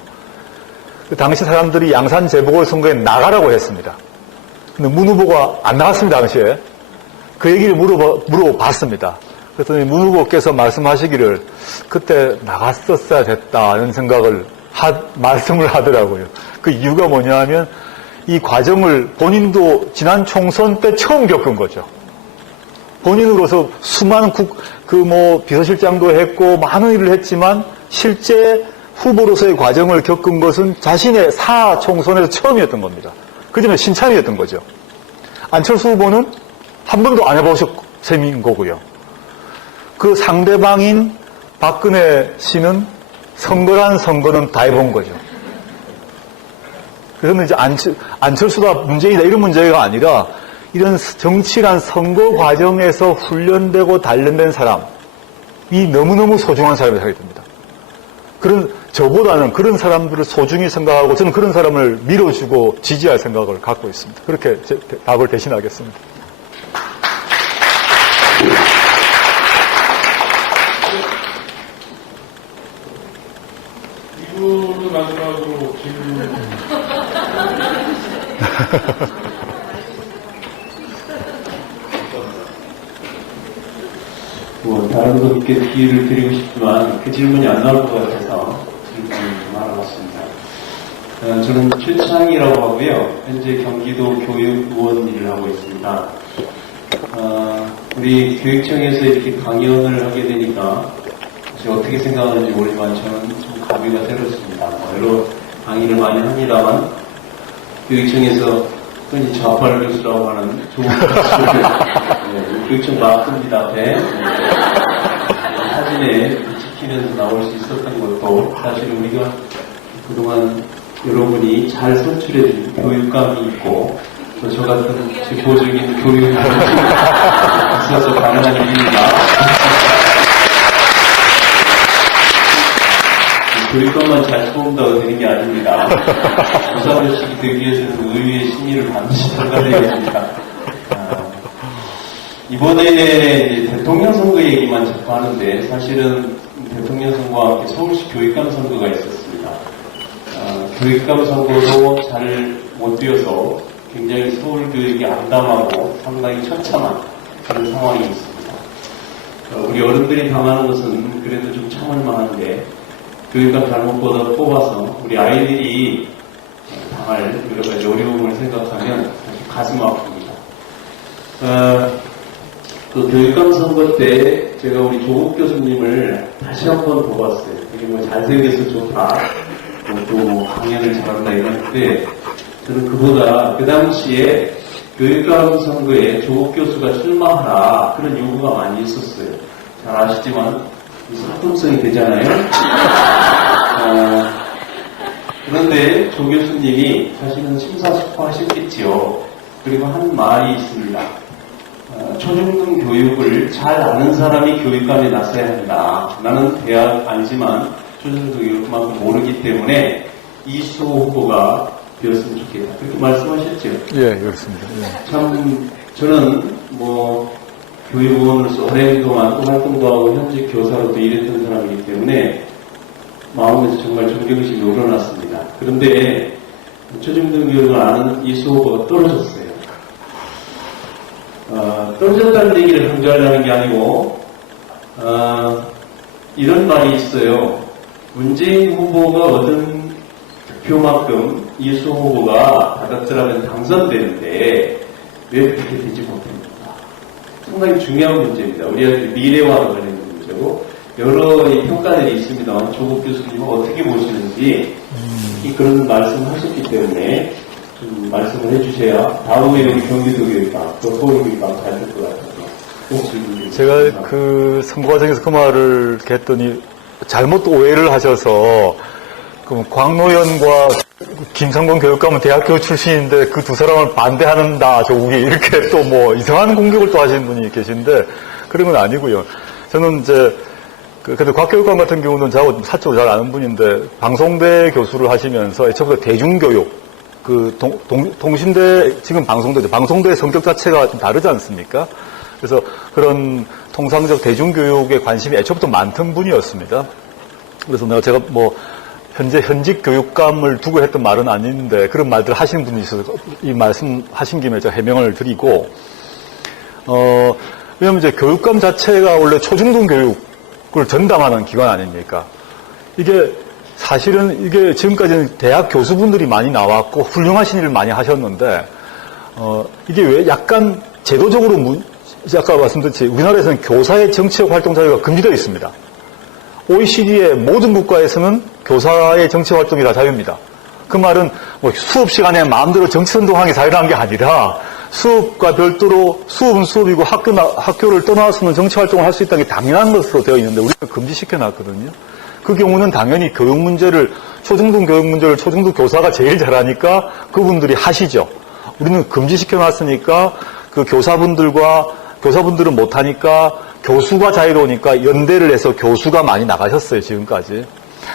그 당시 사람들이 양산 재보궐선거에 나가라고 했습니다. 근데 문 후보가 안 나갔습니다, 당시에. 그 얘기를 물어봤습니다. 그랬더니 문 후보께서 말씀하시기를 그때 나갔었어야 됐다는 생각을 말씀을 하더라고요. 그 이유가 뭐냐 하면 이 과정을 본인도 지난 총선 때 처음 겪은 거죠. 본인으로서 수많은 비서실장도 했고 많은 일을 했지만 실제 후보로서의 과정을 겪은 것은 자신의 총선에서 처음이었던 겁니다. 그 점에 신참이었던 거죠. 안철수 후보는 한 번도 안 해보셨 셈인 거고요. 그 상대방인 박근혜 씨는 선거란 선거는 다 해본 거죠. 그래서 이제 안철수다 문재인이다 이런 문제가 아니라 이런 정치란 선거 과정에서 훈련되고 단련된 사람이 너무너무 소중한 사람이 되게 됩니다. 저보다는 그런 사람들을 소중히 생각하고 저는 그런 사람을 밀어주고 지지할 생각을 갖고 있습니다. 그렇게 답을 대신하겠습니다. 이분은 마지막으로 질문. 다른 분께 기회를 드리고 싶지만 그 질문이 안 나올 것 같아서 질문을 좀 알아봤습니다. 저는 최창이라고 하고요. 현재 경기도 교육의원 일을 하고 있습니다. 우리 교육청에서 이렇게 강연을 하게 되니까 어떻게 생각하는지 모르지만 저는 좀 감회가 새롭습니다. 여러 강의를 많이 합니다만 교육청에서 흔히 좌팔 교수라고 하는 좋은 교수를 교육청 마크입니다 앞에 사진에 찍히면서 나올 수 있었던 것도 사실 우리가 그동안 여러분이 잘 선출해준 교육감이 있고 또 저 같은 보적인 교육이 있어서 가능한 일입니다. 교육감만 잘 뽑는다고 되는 게 아닙니다. 부사관식이 되기 위해서는 의회의 심의를 반드시 통과되어야 됩니다. 이번에 대통령 선거 얘기만 자꾸 하는데 사실은 대통령 선거와 함께 서울시 교육감 선거가 있었습니다. 교육감 선거도 잘 못 뛰어서 굉장히 서울 교육이 암담하고 상당히 처참한 그런 상황이 있습니다. 우리 어른들이 당하는 것은 그래도 좀 참을 만한데 교육감 잘못 뽑아서 우리 아이들이 당할 여러 가지 어려움을 생각하면 가슴 아픕니다. 그 교육감 선거 때 제가 우리 조국 교수님을 다시 한번 보았어요. 되게 잘생겨서 좋다, 또 강연을 잘한다 이랬는데 저는 그보다 그 당시에 교육감 선거에 조국 교수가 출마하라 그런 요구가 많이 있었어요. 잘 아시지만 사통성이 되잖아요. 그런데 조 교수님이 사실은 심사숙고하셨겠지요. 그리고 한 말이 있습니다. 초중등 교육을 잘 아는 사람이 교육감에 나서야 한다. 나는 대학 아니지만 초중등 교육을 그만큼 모르기 때문에 이수호 후보가 되었으면 좋겠다. 그렇게 말씀하셨죠? 예, 그렇습니다. 예. 참 저는 교육원으로서 오랜 동안 또 활동도 하고 현직 교사로도 일했던 사람이기 때문에 마음에서 정말 존경심이 우러났습니다. 그런데 초중등 교육을 아는 이수호 후보가 떨어졌어요. 떨어졌다는 얘기를 강조하려는 게 아니고 이런 말이 있어요. 문재인 후보가 얻은 득표만큼 이수호 후보가 받았더라면 당선되는데 왜 그렇게 되지 못합니까? 상당히 중요한 문제입니다. 우리한테 미래와 관련된 문제고 여러 평가들이 있습니다만 조국 교수님은 어떻게 보시는지 그런 말씀을 하셨기 때문에 좀 말씀을 해주셔야 다음에 여기 경기도 교육감 또 서울 교육감 잘 될 것 같아요. 제가 그 선거 과정에서 그 말을 했더니 잘못 오해를 하셔서 그럼 광노현과 김상곤 교육감은 대학교 출신인데 그 두 사람을 반대하는다 조국이 이렇게 또 이상한 공격을 또 하시는 분이 계신데 그런 건 아니고요. 저는 이제 그래도 곽 교육감 같은 경우는 저하고 사적으로 잘 아는 분인데 방송대 교수를 하시면서 애초부터 대중교육 통신대, 지금 방송대의 성격 자체가 좀 다르지 않습니까? 그래서 그런 통상적 대중교육에 관심이 애초부터 많던 분이었습니다. 그래서 제가 현직 교육감을 두고 했던 말은 아닌데 그런 말들 하시는 분이 있어서 이 말씀 하신 김에 제가 해명을 드리고, 왜냐면 이제 교육감 자체가 원래 초중등 교육을 전담하는 기관 아닙니까? 이게 사실은 이게 지금까지는 대학 교수분들이 많이 나왔고 훌륭하신 일을 많이 하셨는데, 이게 왜 약간 제도적으로 아까 말씀드렸듯이 우리나라에서는 교사의 정치적 활동 자유가 금지되어 있습니다. OECD의 모든 국가에서는 교사의 정치 활동이 다 자유입니다. 그 말은 수업 시간에 마음대로 정치 선동하기 자유라는 게 아니라 수업과 별도로 수업은 수업이고 학교를 떠나서는 정치 활동을 할 수 있다는 게 당연한 것으로 되어 있는데 우리가 금지시켜 놨거든요. 그 경우는 당연히 교육 문제를, 초중등 교육 문제를 초중등 교사가 제일 잘하니까 그분들이 하시죠. 우리는 금지시켜 놨으니까 그 교사분들은 못하니까 교수가 자유로우니까 연대를 해서 교수가 많이 나가셨어요, 지금까지.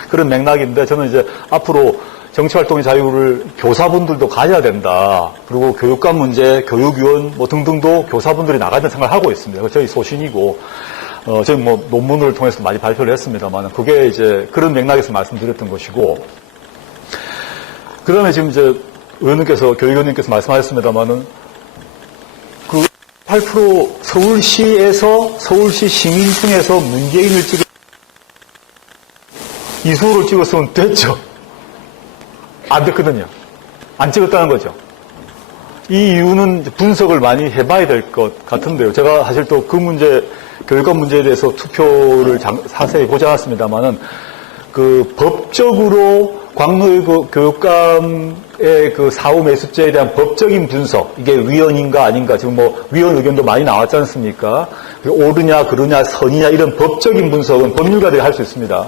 그런 맥락인데 저는 이제 앞으로 정치활동의 자유를 교사분들도 가져야 된다. 그리고 교육감 문제, 교육위원 등등도 교사분들이 나가야 된다는 생각을 하고 있습니다. 저희 소신이고, 저희 논문을 통해서 많이 발표를 했습니다만, 그게 이제 그런 맥락에서 말씀드렸던 것이고, 그 다음에 지금 이제 교육위원님께서 말씀하셨습니다만은, 8% 서울시 시민층에서 문재인을 이수호를 찍었으면 됐죠. 안 됐거든요. 안 찍었다는 거죠. 이 이유는 분석을 많이 해봐야 될 것 같은데요. 제가 사실 또 그 문제, 교육감 문제에 대해서 투표를 자세히 보지 않았습니다만은, 법적으로 광노의 교육감의 사후 매수죄에 대한 법적인 분석, 이게 위헌인가 아닌가, 지금 위헌 의견도 많이 나왔지 않습니까? 옳으냐, 그르냐, 선이냐, 이런 법적인 분석은 법률가들이 할 수 있습니다.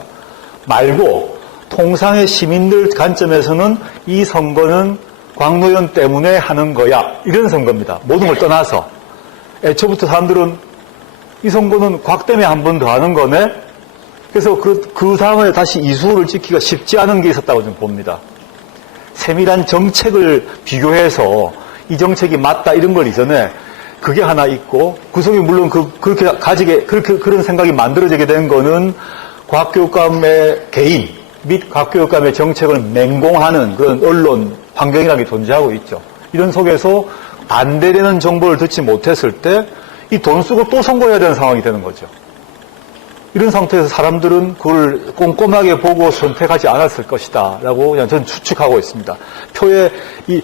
말고, 통상의 시민들 관점에서는 이 선거는 광노현 때문에 하는 거야. 이런 선거입니다. 모든 걸 떠나서. 애초부터 사람들은 이 선거는 곽 때문에 한 번 더 하는 거네? 그래서 그 다음에 다시 이수호를 찍기가 쉽지 않은 게 있었다고 저는 봅니다. 세밀한 정책을 비교해서 이 정책이 맞다 이런 걸 이전에 그게 하나 있고, 구성이 물론 그런 생각이 만들어지게 된 거는 곽교육감의 개인 및 곽교육감의 정책을 맹공하는 그런 언론 환경이라는 게 존재하고 있죠. 이런 속에서 반대되는 정보를 듣지 못했을 때 이 돈 쓰고 또 선거해야 되는 상황이 되는 거죠. 이런 상태에서 사람들은 그걸 꼼꼼하게 보고 선택하지 않았을 것이다 라고 그냥 저는 추측하고 있습니다. 표에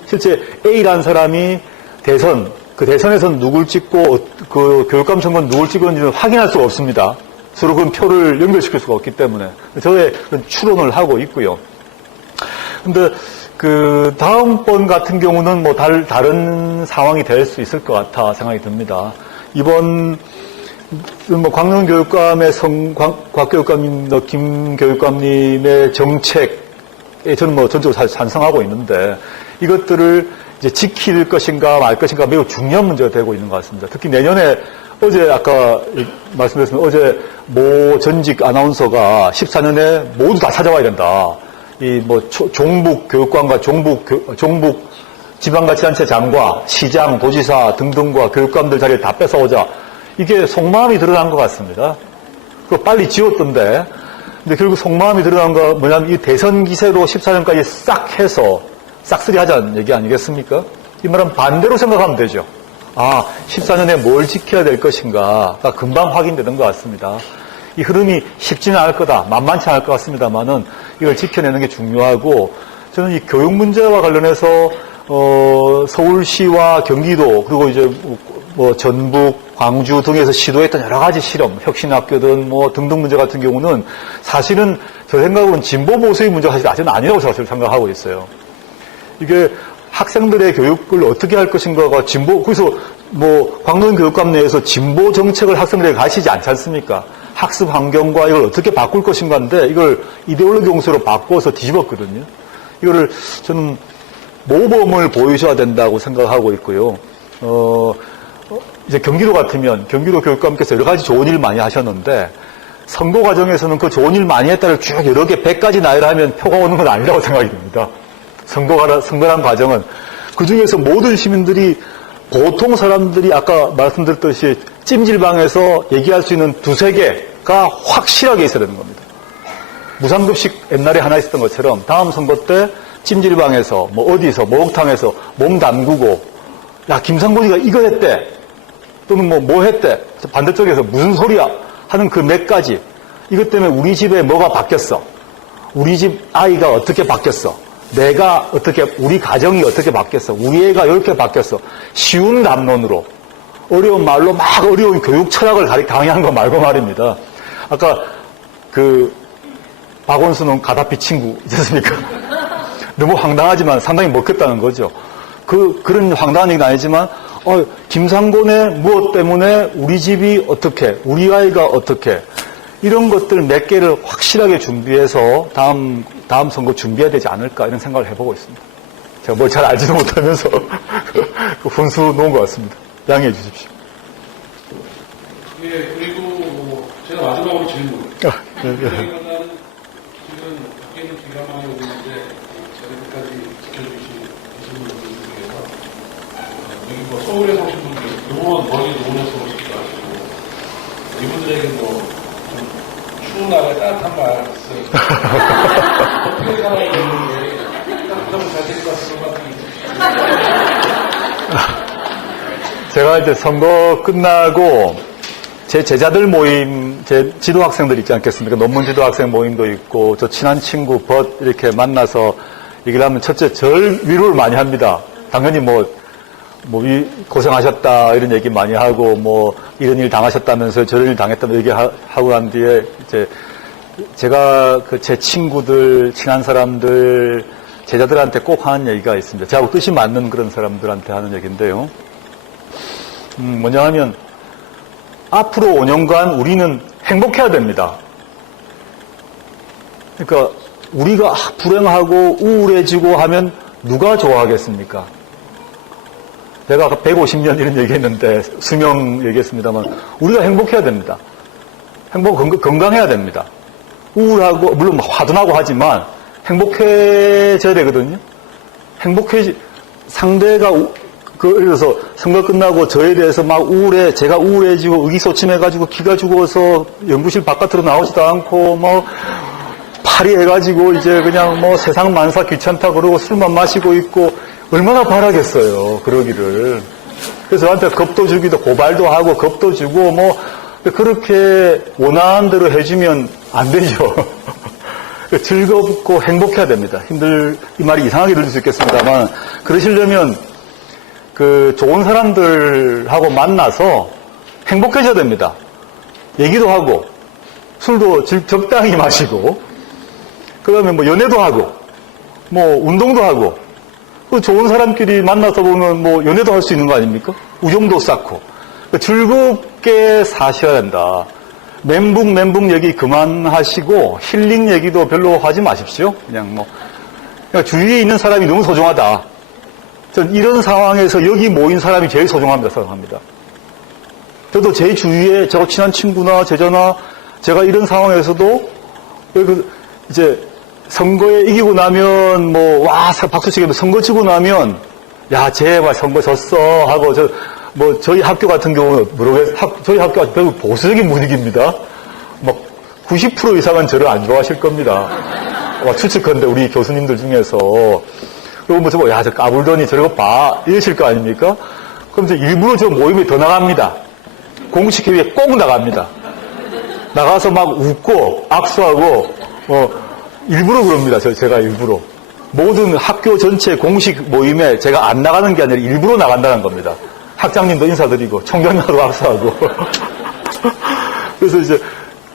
실제 A라는 사람이 대선에서는 누굴 찍고 그 교육감 선거는 누굴 찍었는지는 확인할 수가 없습니다. 서로 그런 표를 연결시킬 수가 없기 때문에 저의 그런 추론을 하고 있고요. 근데 다음번 같은 경우는 다른 상황이 될 수 있을 것 같아 생각이 듭니다. 이번 광노현 교육감의 곽교육감님, 김 교육감님의 정책에 저는 전적으로 찬성하고 있는데, 이것들을 이제 지킬 것인가 말 것인가 매우 중요한 문제가 되고 있는 것 같습니다. 특히 내년에 어제 아까 말씀드렸습니다. 어제 모 전직 아나운서가 14년에 모두 다 찾아와야 된다. 종북 교육관과 종북 지방자치단체 장과 시장, 도지사 등등과 교육감들 자리를 다 뺏어오자. 이게 속마음이 드러난 것 같습니다. 그거 빨리 지웠던데. 근데 결국 속마음이 드러난 거 뭐냐면 이 대선 기세로 14년까지 싹 해서 싹쓸이 하자는 얘기 아니겠습니까? 이 말은 반대로 생각하면 되죠. 14년에 뭘 지켜야 될 것인가가 금방 확인되는 것 같습니다. 이 흐름이 쉽지는 않을 거다, 만만치 않을 것 같습니다만은 이걸 지켜내는 게 중요하고, 저는 이 교육 문제와 관련해서 서울시와 경기도 그리고 이제 전북, 광주 등에서 시도했던 여러 가지 실험, 혁신학교든 등등 문제 같은 경우는 사실은 저 생각으로는 진보 보수의 문제가 사실 아직은 아니라고 사실 생각하고 있어요. 이게 학생들의 교육을 어떻게 할 것인가가 그래서 광노현 교육감 내에서 진보 정책을 학생들에게 가르치지 않지 않습니까? 학습 환경과 이걸 어떻게 바꿀 것인가인데 이걸 이데올로기 용서로 바꿔서 뒤집었거든요. 이거를 저는 모범을 보여줘야 된다고 생각하고 있고요. 이제 경기도 같으면 경기도 교육감께서 여러 가지 좋은 일 많이 하셨는데 선거 과정에서는 그 좋은 일 많이 했다를 쭉 여러 개 100가지 나열하면 표가 오는 건 아니라고 생각이 듭니다. 선거란 과정은 그 중에서 모든 시민들이 보통 사람들이 아까 말씀드렸듯이 찜질방에서 얘기할 수 있는 두세 개가 확실하게 있어야 되는 겁니다. 무상급식 옛날에 하나 있었던 것처럼 다음 선거 때 찜질방에서 뭐 어디서 목욕탕에서 몸 담그고 야 김상곤이가 이거 했대 또는 뭐 했대 반대쪽에서 무슨 소리야 하는 그 몇 가지 이것 때문에 우리 집에 뭐가 바뀌었어 우리 집 아이가 어떻게 바뀌었어 내가 어떻게 우리 가정이 어떻게 바뀌었어 우리 애가 이렇게 바뀌었어 쉬운 담론으로 어려운 말로 막 어려운 교육 철학을 강의한 거 말고 말입니다. 아까 그 박원순은 가다피 친구 있었습니까? 너무 황당하지만 상당히 먹혔다는 거죠. 그런 황당한 얘기는 아니지만, 김상곤의 무엇 때문에 우리 집이 어떻게, 우리 아이가 어떻게, 이런 것들 몇 개를 확실하게 준비해서 다음 선거 준비해야 되지 않을까 이런 생각을 해보고 있습니다. 제가 뭘 잘 알지도 못하면서 그 훈수 놓은 것 같습니다. 양해해 주십시오. 예, 그리고 제가 마지막으로 질문. 네. 지금 밖에는 비가 많이 오고 있는데 저희까지 지켜주신 분들 중에서 여기 뭐 서울에서 오신 분들 멀리 노원에서 오시기도 하시고 이분들에게 좀 추운 날에 따뜻한 말씀 어떻게 살아야 되는데 따뜻하면 잘 될 것 같은 제가 이제 선거 끝나고 제 제자들 모임, 제 지도학생들 있지 않겠습니까? 논문 지도학생 모임도 있고, 저 친한 친구 벗 이렇게 만나서 얘기를 하면 첫째 절 위로를 많이 합니다. 당연히 고생하셨다 이런 얘기 많이 하고, 이런 일 당하셨다면서 저런 일 당했다는 얘기하고 난 뒤에 이제 제가 제 친구들, 친한 사람들, 제자들한테 꼭 하는 얘기가 있습니다. 저하고 뜻이 맞는 그런 사람들한테 하는 얘기인데요. 뭐냐 하면, 앞으로 5년간 우리는 행복해야 됩니다. 그러니까 우리가 불행하고 우울해지고 하면 누가 좋아하겠습니까? 제가 아까 150년 이런 얘기했는데 수명 얘기했습니다만 우리가 행복해야 됩니다. 건강해야 됩니다. 우울하고 물론 화도 나고 하지만 행복해져야 되거든요. 상대가 예를 들어서 선거 끝나고 저에 대해서 막 제가 우울해지고 의기소침해가지고 기가 죽어서 연구실 바깥으로 나오지도 않고 파리해가지고 이제 그냥 세상 만사 귀찮다 그러고 술만 마시고 있고 얼마나 바라겠어요, 그러기를. 그래서 저한테 겁도 주기도 고발도 하고 겁도 주고 그렇게 원하는 대로 해주면 안 되죠. 즐겁고 행복해야 됩니다. 이 말이 이상하게 들릴 수 있겠습니다만 그러시려면 좋은 사람들하고 만나서 행복해져야 됩니다. 얘기도 하고, 술도 적당히 마시고, 그 다음에 연애도 하고, 운동도 하고, 좋은 사람끼리 만나서 보면 연애도 할 수 있는 거 아닙니까? 우정도 쌓고. 즐겁게 사셔야 된다. 멘붕 얘기 그만하시고, 힐링 얘기도 별로 하지 마십시오. 그냥 주위에 있는 사람이 너무 소중하다. 전 이런 상황에서 여기 모인 사람이 제일 소중합니다 생각합니다. 저도 제 주위에 저하고 친한 친구나 제자나 제가 이런 상황에서도 이제 선거에 이기고 나면 박수 치고 선거 치고 나면 야 쟤 선거 졌어 하고 저희 학교 같은 경우는 저희 학교가 별로 보수적인 분위기입니다. 90% 이상은 저를 안 좋아하실 겁니다. 추측컨대 우리 교수님들 중에서. 그리고 야, 저 까불더니 저러고 봐. 이러실 거 아닙니까? 그럼 일부러 저 모임에 더 나갑니다. 공식 회의에 꼭 나갑니다. 나가서 막 웃고, 악수하고, 일부러 그럽니다. 제가 일부러. 모든 학교 전체 공식 모임에 제가 안 나가는 게 아니라 일부러 나간다는 겁니다. 학장님도 인사드리고, 총장님하고 악수하고. 그래서 이제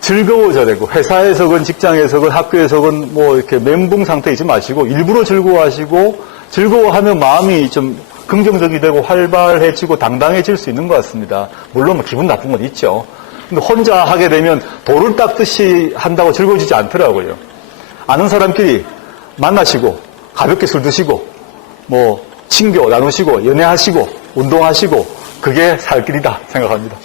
즐거워져야 되고, 회사에서건 직장에서건 학교에서건 이렇게 멘붕 상태 있지 마시고, 일부러 즐거워하시고, 즐거워하면 마음이 좀 긍정적이 되고 활발해지고 당당해질 수 있는 것 같습니다. 물론 기분 나쁜 건 있죠. 근데 혼자 하게 되면 돌을 닦듯이 한다고 즐거워지지 않더라고요. 아는 사람끼리 만나시고, 가볍게 술 드시고, 친교 나누시고, 연애하시고, 운동하시고, 그게 살 길이다 생각합니다.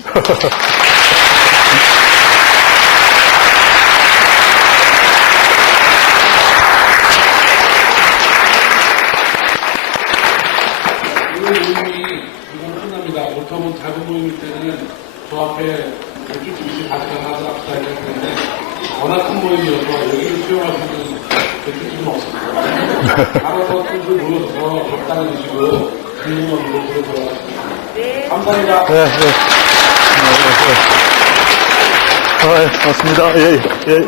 작은 모임 때는 저 앞에 12시 같이 가서 앞서 했는데 워낙 큰 모임이어서 여기를 수용할 수 있는 백주집은 없었어요. 알아서 들 모여서 적당히 드시고 드리는 걸로 보여드렸습니다. 감사합니다. 네, 네. 맞습니다. 예, 예.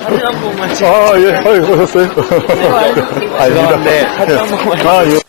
사진 한 번만 아, 예. 아유, 오셨어요? 죄송한데 사진 한 번만 아, 예.